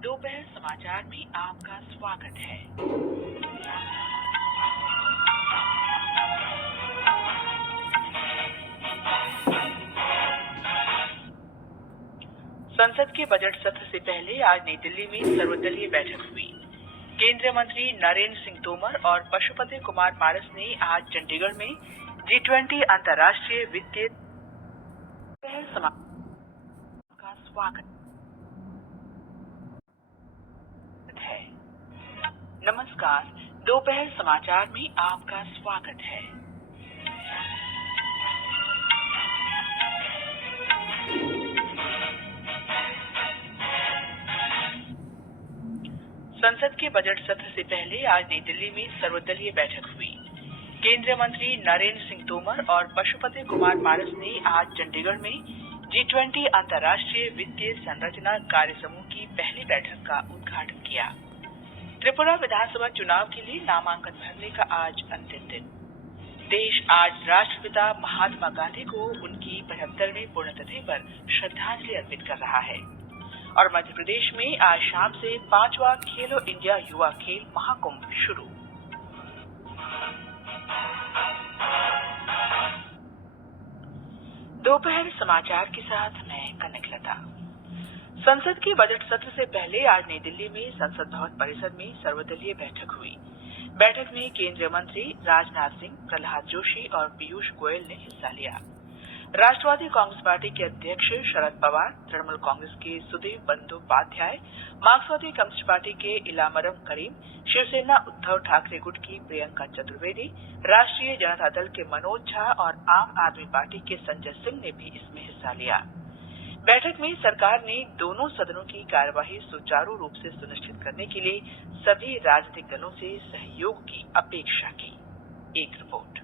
दोपहर समाचार में आपका स्वागत है। संसद के बजट सत्र से पहले आज नई दिल्ली में सर्वदलीय बैठक हुई। केंद्रीय मंत्री नरेंद्र सिंह तोमर और पशुपति कुमार पारस ने आज चंडीगढ़ में G20 अंतर्राष्ट्रीय वित्तीय समारोह का स्वागत है। नमस्कार, दोपहर समाचार में आपका स्वागत है। संसद के बजट सत्र से पहले आज नई दिल्ली में सर्वदलीय बैठक हुई। केंद्रीय मंत्री नरेंद्र सिंह तोमर और पशुपति कुमार पारस ने आज चंडीगढ़ में G20 अंतर्राष्ट्रीय वित्तीय संरचना कार्य समूह की पहली बैठक का उद्घाटन किया। त्रिपुरा विधानसभा चुनाव के लिए नामांकन भरने का आज अंतिम दिन। देश आज राष्ट्रपिता महात्मा गांधी को उनकी 75वीं पुण्यतिथि पर श्रद्धांजलि अर्पित कर रहा है और मध्य प्रदेश में आज शाम से 5वां खेलो इंडिया युवा खेल महाकुंभ शुरू। दोपहर समाचार के साथ मैं कनकलता। संसद के बजट सत्र से पहले आज नई दिल्ली में संसद भवन परिसर में सर्वदलीय बैठक हुई। बैठक में केंद्रीय मंत्री राजनाथ सिंह, प्रहलाद जोशी और पीयूष गोयल ने हिस्सा लिया। राष्ट्रवादी कांग्रेस पार्टी के अध्यक्ष शरद पवार, तृणमूल कांग्रेस के सुदीप बंदोपाध्याय, मार्क्सवादी कम्युनिस्ट पार्टी के इलामरम करीम, शिवसेना उद्धव ठाकरे गुट की प्रियंका चतुर्वेदी, राष्ट्रीय जनता दल के मनोज झा और आम आदमी पार्टी के संजय सिंह ने भी इसमें हिस्सा लिया। बैठक में सरकार ने दोनों सदनों की कार्यवाही सुचारू रूप से सुनिश्चित करने के लिए सभी राजनीतिक दलों से सहयोग की अपेक्षा की। एक रिपोर्ट।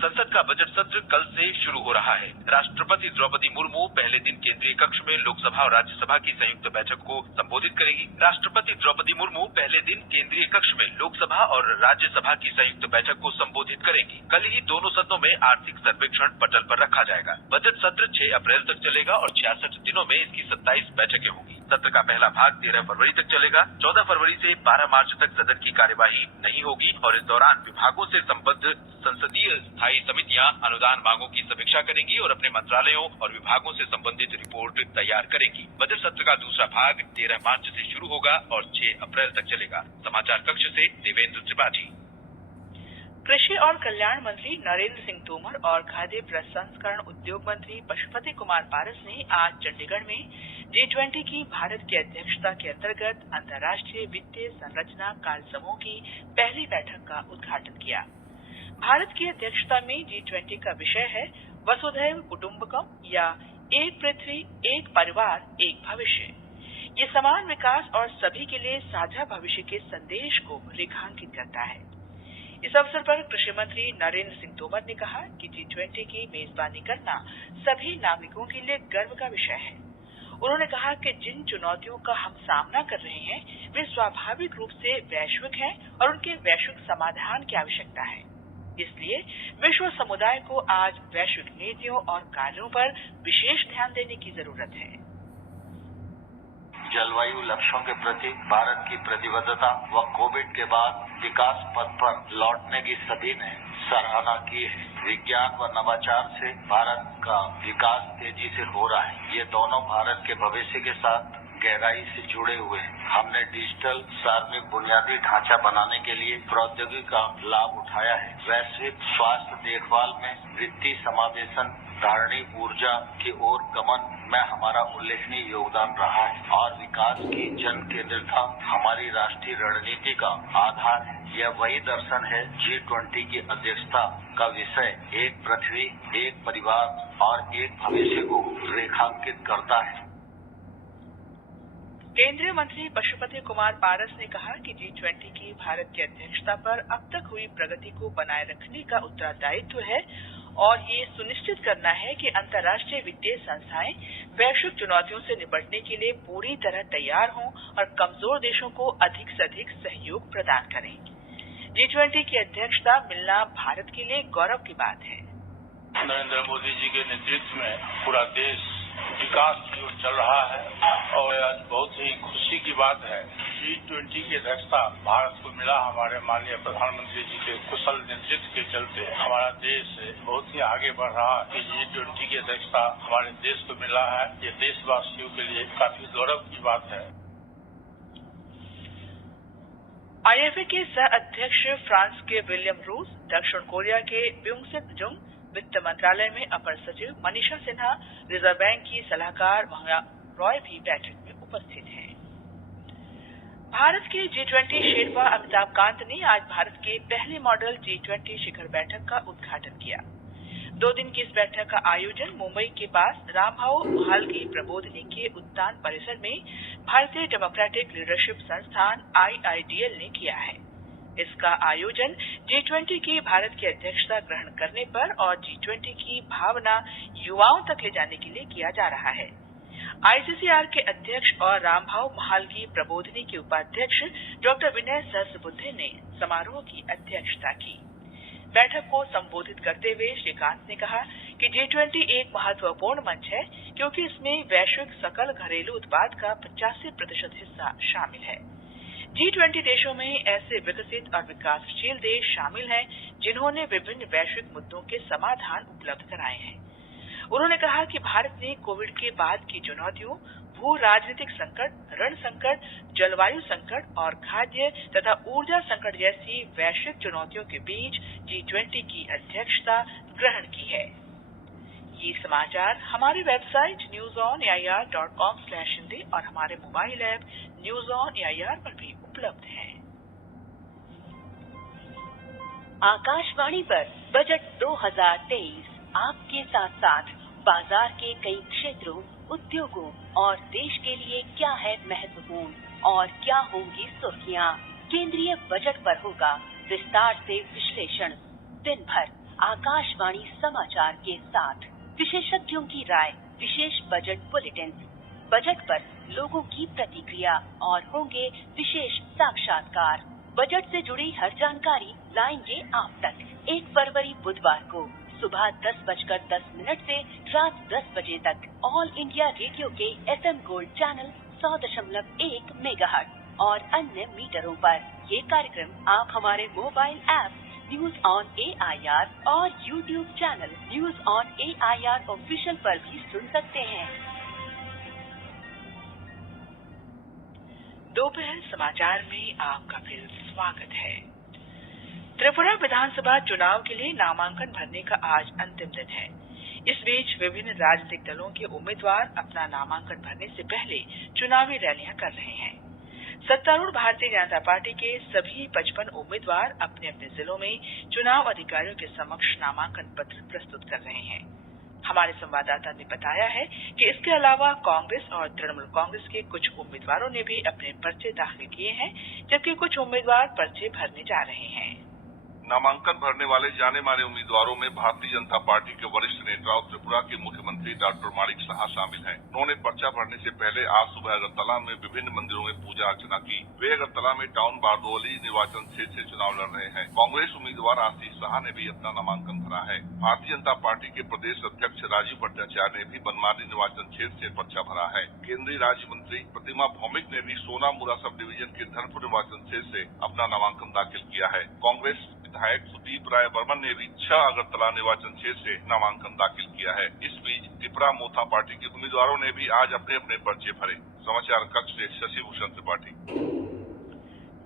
संसद का बजट सत्र कल से शुरू हो रहा है। राष्ट्रपति द्रौपदी मुर्मू पहले दिन केंद्रीय कक्ष में लोकसभा और राज्यसभा की संयुक्त बैठक को संबोधित करेगी। राष्ट्रपति द्रौपदी मुर्मू पहले दिन केंद्रीय कक्ष में लोकसभा और राज्यसभा की संयुक्त बैठक को संबोधित करेंगी। कल ही दोनों सदनों में आर्थिक सर्वेक्षण पटल पर रखा जाएगा। बजट सत्र 6 अप्रैल तक चलेगा और 66 दिनों में इसकी 27 बैठकें होंगी। सत्र का पहला भाग 13 फरवरी तक चलेगा। 14 फरवरी से 12 मार्च तक सदन की कार्यवाही नहीं होगी और इस दौरान विभागों से संबद्ध संसदीय स्थायी समितियां अनुदान मांगों की समीक्षा करेंगी और अपने मंत्रालयों और विभागों से संबंधित रिपोर्ट तैयार करेंगी। बजट सत्र का दूसरा भाग 13 मार्च से शुरू होगा और 6 अप्रैल तक चलेगा। समाचार कक्ष से देवेंद्र त्रिपाठी। कृषि और कल्याण मंत्री नरेंद्र सिंह तोमर और खाद्य प्रसंस्करण उद्योग मंत्री पशुपति कुमार पारस ने आज चंडीगढ़ में G20 की भारत की अध्यक्षता के अंतर्गत अंतर्राष्ट्रीय वित्तीय संरचना कार्य समूह की पहली बैठक का उद्घाटन किया। भारत की अध्यक्षता में G20 का विषय है वसुधैव कुटुंबकम या एक पृथ्वी, एक परिवार, एक भविष्य। ये समान विकास और सभी के लिए साझा भविष्य के संदेश को रेखांकित करता है। इस अवसर पर कृषि मंत्री नरेंद्र सिंह तोमर ने कहा कि G20 की मेजबानी करना सभी नागरिकों के लिए गर्व का विषय है। उन्होंने कहा कि जिन चुनौतियों का हम सामना कर रहे हैं वे स्वाभाविक रूप से वैश्विक हैं और उनके वैश्विक समाधान की आवश्यकता है। इसलिए विश्व समुदाय को आज वैश्विक नीतियों और कार्यों पर विशेष ध्यान देने की जरूरत है। जलवायु लक्ष्यों के प्रति भारत की प्रतिबद्धता व कोविड के बाद विकास पथ पर लौटने की सभी ने सराहना की है। विज्ञान व नवाचार से भारत का विकास तेजी से हो रहा है। ये दोनों भारत के भविष्य के साथ गहराई से जुड़े हुए हैं। हमने डिजिटल सार्वजनिक बुनियादी ढांचा बनाने के लिए प्रौद्योगिकी का लाभ उठाया है। वैश्विक स्वास्थ्य देखभाल में वित्तीय समावेशन, धारणी ऊर्जा की ओर गमन में हमारा उल्लेखनीय योगदान रहा है और विकास की जन केंद्रितता हमारी राष्ट्रीय रणनीति का आधार है। यह वही दर्शन है G20 की अध्यक्षता का विषय एक पृथ्वी, एक परिवार और एक भविष्य को रेखांकित करता है। केंद्रीय मंत्री पशुपति कुमार पारस ने कहा कि G20 की भारत की अध्यक्षता पर अब तक हुई प्रगति को बनाए रखने का उत्तरदायित्व है और ये सुनिश्चित करना है कि अंतर्राष्ट्रीय वित्तीय संस्थाएं वैश्विक चुनौतियों से निपटने के लिए पूरी तरह तैयार हों और कमजोर देशों को अधिक से अधिक सहयोग प्रदान करें। G20 की अध्यक्षता मिलना भारत के लिए गौरव की बात है। नरेंद्र मोदी जी के नेतृत्व में पूरा देश विकास की ओर चल रहा है और आज बहुत ही खुशी खुशी की बात है G20 की अध्यक्षता भारत को मिला। हमारे माननीय प्रधानमंत्री जी के कुशल नेतृत्व के चलते हमारा देश बहुत ही आगे बढ़ रहा है। G20 की अध्यक्षता हमारे देश को मिला है। ये देशवासियों के लिए काफी गौरव की बात है। IFA के सह अध्यक्ष फ्रांस के विलियम रूस, दक्षिण कोरिया के ब्यूंग-सिक जुंग, वित्त मंत्रालय में अपर सचिव मनीषा सिन्हा, रिजर्व बैंक की सलाहकार मंगा रॉय भी बैठक में उपस्थित हैं। भारत के G20 शेरपा अमिताभ कांत ने आज भारत के पहले मॉडल G20 शिखर बैठक का उद्घाटन किया। 2 दिन की इस बैठक का आयोजन मुंबई के पास रामभाऊ महालगी प्रबोधिनी के उद्यान परिसर में भारतीय डेमोक्रेटिक लीडरशिप संस्थान IIDL ने किया है। इसका आयोजन G20 की भारत की अध्यक्षता ग्रहण करने पर और G20 की भावना युवाओं तक ले जाने के लिए किया जा रहा है। ICCR के अध्यक्ष और रामभाऊ महालगी प्रबोधिनी के उपाध्यक्ष डॉक्टर विनय सहस्रबुद्धे ने समारोह की अध्यक्षता की। बैठक को संबोधित करते हुए श्री कांत ने कहा कि G20 एक महत्वपूर्ण मंच है क्योंकि इसमें वैश्विक सकल घरेलू उत्पाद का 85% हिस्सा शामिल है। G20 देशों में ऐसे विकसित और विकासशील देश शामिल हैं जिन्होंने विभिन्न वैश्विक मुद्दों के समाधान उपलब्ध कराए हैं। उन्होंने कहा कि भारत ने कोविड के बाद की चुनौतियों, भू राजनीतिक संकट, ऋण संकट, जलवायु संकट और खाद्य तथा ऊर्जा संकट जैसी वैश्विक चुनौतियों के बीच G20 की अध्यक्षता ग्रहण की है। ये समाचार हमारी वेबसाइट newsonair.com/हिंदी और हमारे mobile app news on AIR पर भी उपलब्ध हैं। आकाशवाणी पर बजट 2023 आपके साथ साथ बाजार के कई क्षेत्रों, उद्योगों और देश के लिए क्या है महत्वपूर्ण और क्या होंगी सुर्खियां। केंद्रीय बजट पर होगा विस्तार से विश्लेषण। दिन भर आकाशवाणी समाचार के साथ विशेषज्ञों की राय, विशेष बजट बुलेटिन, बजट पर लोगों की प्रतिक्रिया और होंगे विशेष साक्षात्कार। बजट से जुड़ी हर जानकारी लाएंगे आप तक 1 फरवरी बुधवार को सुबह 10:10 से रात 10 बजे तक ऑल इंडिया रेडियो के FM गोल्ड चैनल 100.1 मेगाहर्ट्ज और अन्य मीटरों पर। ये कार्यक्रम आप हमारे mobile app news on AIR और YouTube channel news on AIR official पर भी सुन सकते हैं। दोपहर समाचार में आपका फिर स्वागत है। त्रिपुरा विधानसभा चुनाव के लिए नामांकन भरने का आज अंतिम दिन है। इस बीच विभिन्न राजनीतिक दलों के उम्मीदवार अपना नामांकन भरने से पहले चुनावी रैलियां कर रहे हैं। सत्तारूढ़ भारतीय जनता पार्टी के सभी 55 उम्मीदवार अपने अपने जिलों में चुनाव अधिकारियों के समक्ष नामांकन पत्र प्रस्तुत कर रहे हैं। हमारे संवाददाता ने बताया है कि इसके अलावा कांग्रेस और तृणमूल कांग्रेस के कुछ उम्मीदवारों ने भी अपने पर्चे दाखिल किए हैं, जबकि कुछ उम्मीदवार पर्चे भरने जा रहे हैं। नामांकन भरने वाले जाने माने उम्मीदवारों में भारतीय जनता पार्टी के वरिष्ठ नेता और त्रिपुरा के मुख्यमंत्री डॉक्टर माणिक साहा शामिल हैं। उन्होंने पर्चा भरने से पहले आज सुबह अगरतला में विभिन्न मंदिरों में पूजा अर्चना की। वे अगरतला में टाउन बारदोली निर्वाचन क्षेत्र से चुनाव लड़ रहे हैं। कांग्रेस उम्मीदवार आशीष साहा ने भी अपना नामांकन भरा है। भारतीय जनता पार्टी के प्रदेश अध्यक्ष राजीव भट्टाचार्य ने भी बनमाली निर्वाचन क्षेत्र से पर्चा भरा है। केंद्रीय राज्य मंत्री प्रतिमा भौमिक ने भी सोनामुरा सब डिवीजन के धनपुर निर्वाचन क्षेत्र से अपना नामांकन दाखिल किया है। कांग्रेस विधायक सुदीप राय बर्मन ने भी 6 अगरतला निर्वाचन क्षेत्र से नामांकन दाखिल किया है। इस बीच त्रिपुरा मोथा पार्टी के उम्मीदवारों ने भी आज अपने अपने पर्चे भरे। समाचार कक्ष से शशि भूषण त्रिपाठी।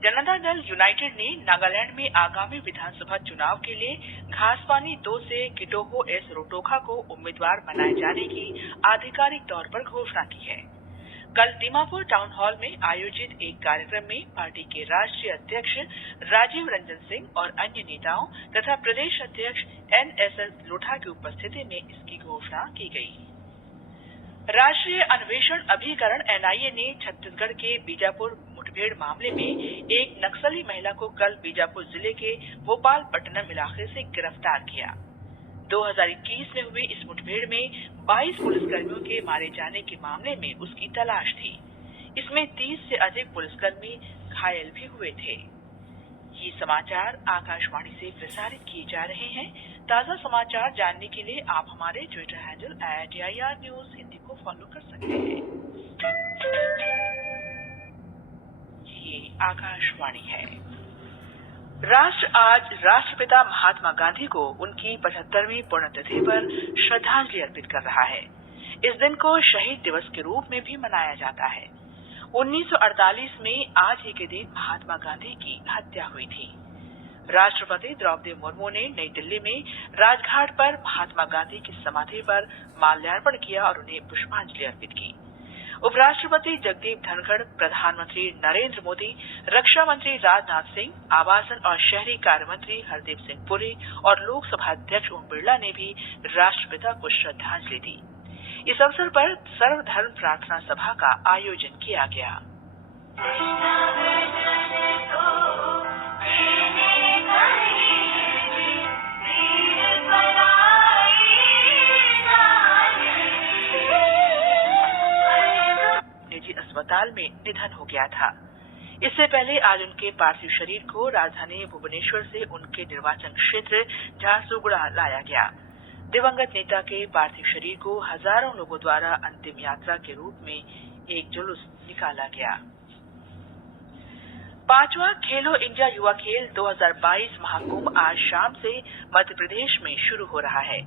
जनता दल यूनाइटेड ने नागालैंड में आगामी विधानसभा चुनाव के लिए घासपानी 2 से किटोहो एस रोटोखा को उम्मीदवार बनाए जाने की आधिकारिक तौर पर घोषणा की है। कल दीमापुर टाउन हॉल में आयोजित एक कार्यक्रम में पार्टी के राष्ट्रीय अध्यक्ष राजीव रंजन सिंह और अन्य नेताओं तथा प्रदेश अध्यक्ष NSS लोढ़ा की उपस्थिति में इसकी घोषणा की गई। राष्ट्रीय अन्वेषण अभिकरण NIA ने छत्तीसगढ़ के बीजापुर मुठभेड़ मामले में एक नक्सली महिला को कल बीजापुर जिले के भोपालपट्टनम इलाके से गिरफ्तार किया। 2021 में हुई इस मुठभेड़ में 22 पुलिसकर्मियों के मारे जाने के मामले में उसकी तलाश थी। इसमें 30 से अधिक पुलिसकर्मी घायल भी हुए थे। ये समाचार आकाशवाणी से प्रसारित किए जा रहे हैं। ताजा समाचार जानने के लिए आप हमारे Twitter handle @AIR News Hindi को फॉलो कर सकते हैं। आकाशवाणी है। राष्ट्र आज राष्ट्रपिता महात्मा गांधी को उनकी 75वीं पुण्यतिथि पर श्रद्धांजलि अर्पित कर रहा है। इस दिन को शहीद दिवस के रूप में भी मनाया जाता है। 1948 में आज ही के दिन महात्मा गांधी की हत्या हुई थी। राष्ट्रपति द्रौपदी मुर्मू ने नई दिल्ली में राजघाट पर महात्मा गांधी की समाधि पर माल्यार्पण किया और उन्हें पुष्पांजलि अर्पित की। उपराष्ट्रपति जगदीप धनखड़, प्रधानमंत्री नरेंद्र मोदी, रक्षा मंत्री राजनाथ सिंह, आवासन और शहरी कार्य मंत्री हरदीप सिंह पुरी और लोकसभा अध्यक्ष ओम बिरला ने भी राष्ट्रपिता को श्रद्धांजलि दी। इस अवसर पर सर्वधर्म प्रार्थना सभा का आयोजन किया गया। निजी अस्पताल में निधन हो गया था। इससे पहले आज उनके पार्थिव शरीर को राजधानी भुवनेश्वर से उनके निर्वाचन क्षेत्र झारसुगुड़ा लाया गया। दिवंगत नेता के पार्थिव शरीर को हजारों लोगों द्वारा अंतिम यात्रा के रूप में एक जुलूस निकाला गया। 5वां खेलो इंडिया युवा खेल 2022 महाकुंभ आज शाम से मध्य प्रदेश में शुरू हो रहा है।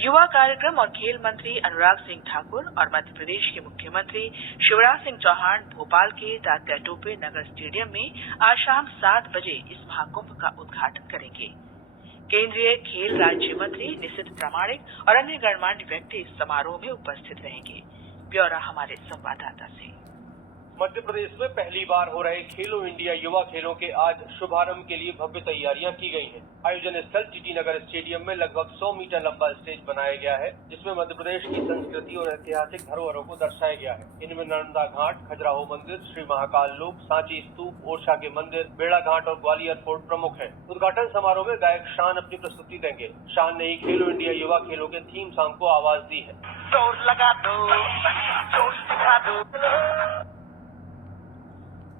युवा कार्यक्रम और खेल मंत्री अनुराग सिंह ठाकुर और मध्य प्रदेश के मुख्यमंत्री शिवराज सिंह चौहान भोपाल के तात्या टोपे नगर स्टेडियम में आज शाम 7 बजे इस महाकुंभ का उद्घाटन करेंगे। केंद्रीय खेल राज्य मंत्री निशित प्रामाणिक और अन्य गणमान्य व्यक्ति इस समारोह में उपस्थित रहेंगे। ब्यौरा हमारे संवाददाता से। मध्य प्रदेश में पहली बार हो रहे खेलो इंडिया युवा खेलों के आज शुभारंभ के लिए भव्य तैयारियां की गई हैं। आयोजन स्थल टीटी नगर स्टेडियम में लगभग 100 मीटर लंबा स्टेज बनाया गया है, जिसमें मध्य प्रदेश की संस्कृति और ऐतिहासिक धरोहरों को दर्शाया गया है। इनमें नर्मदा घाट, खजुराहो मंदिर, श्री महाकाल लोक, सांची स्तूप, ओरछा के मंदिर, बेड़ा घाट और ग्वालियर फोर्ट प्रमुख है। उद्घाटन समारोह में गायक शान अपनी प्रस्तुति देंगे। शान ने ही खेलो इंडिया युवा खेलों के थीम सॉन्ग को आवाज दी है।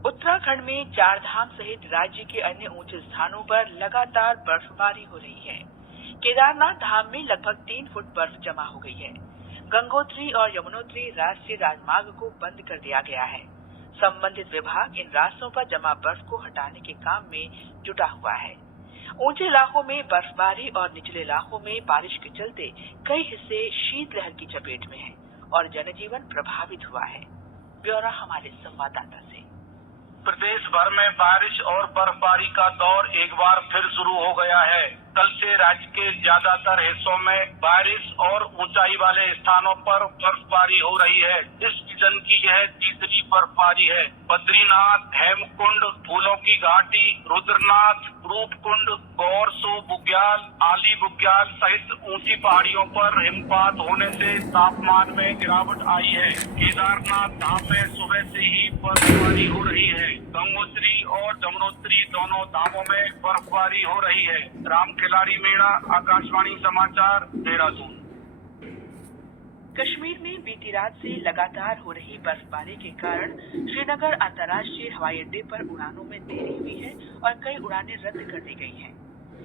उत्तराखंड में चारधाम सहित राज्य के अन्य ऊंचे स्थानों पर लगातार बर्फबारी हो रही है। केदारनाथ धाम में लगभग 3 फुट बर्फ जमा हो गई है। गंगोत्री और यमुनोत्री राष्ट्रीय राजमार्ग को बंद कर दिया गया है। संबंधित विभाग इन रास्तों पर जमा बर्फ को हटाने के काम में जुटा हुआ है। ऊंचे इलाकों में बर्फबारी और निचले इलाकों में बारिश के चलते कई हिस्से शीतलहर की चपेट में हैं और जनजीवन प्रभावित हुआ है। ब्यौरा हमारे संवाददाता से। प्रदेश भर में बारिश और बर्फबारी का दौर एक बार फिर शुरू हो गया है। कल से राज्य के ज्यादातर हिस्सों में बारिश और ऊंचाई वाले स्थानों पर बर्फबारी हो रही है। इस सीजन की यह तीसरी बर्फबारी है। बद्रीनाथ, हेमकुंड, फूलों की घाटी, रुद्रनाथ, रूपकुंड, गौरसो, बुग्याल, आली बुग्याल सहित ऊंची पहाड़ियों पर हिमपात होने से तापमान में गिरावट आई है। केदारनाथ धाम में सुबह से ही बर्फबारी हो रही है। गंगोत्री और यमुनोत्री दोनों धामों में बर्फबारी हो रही है। राम खिलाड़ी मीणा, आकाशवाणी समाचार, देहरादून। कश्मीर में बीती रात से लगातार हो रही बर्फबारी के कारण श्रीनगर अंतर्राष्ट्रीय हवाई अड्डे पर उड़ानों में देरी हुई है और कई उड़ानें रद्द कर दी गई हैं।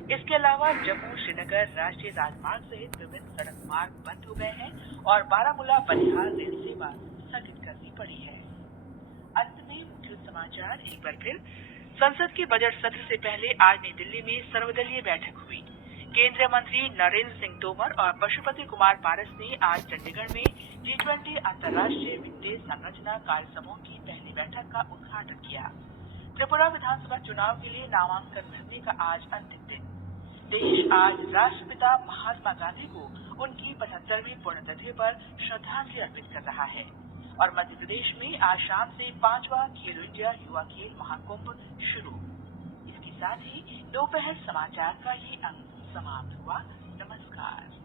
इसके अलावा जम्मू श्रीनगर राष्ट्रीय राजमार्ग सहित विभिन्न सड़क मार्ग बंद हो गए हैं और बारामूला बनिहाल रेल सेवा स्थगित करनी पड़ी है। अंत में मुख्य समाचार एक बार फिर। संसद के बजट सत्र से पहले आज नई दिल्ली में सर्वदलीय बैठक हुई। केंद्रीय मंत्री नरेंद्र सिंह तोमर और पशुपति कुमार पारस ने आज चंडीगढ़ में G20 अंतर्राष्ट्रीय वित्तीय संरचना कार्य समूह की पहली बैठक का उद्घाटन किया। त्रिपुरा विधानसभा चुनाव के लिए नामांकन भरने का आज अंतिम दिन। देश आज राष्ट्रपिता महात्मा गांधी को उनकी 75वीं पुण्यतिथि पर श्रद्धांजलि अर्पित कर रहा है और मध्य प्रदेश में आज शाम से 5वां खेलो इंडिया युवा खेल महाकुंभ शुरू। इसके साथ ही दोपहर समाचार का ये अंक समाप्त हुआ। नमस्कार।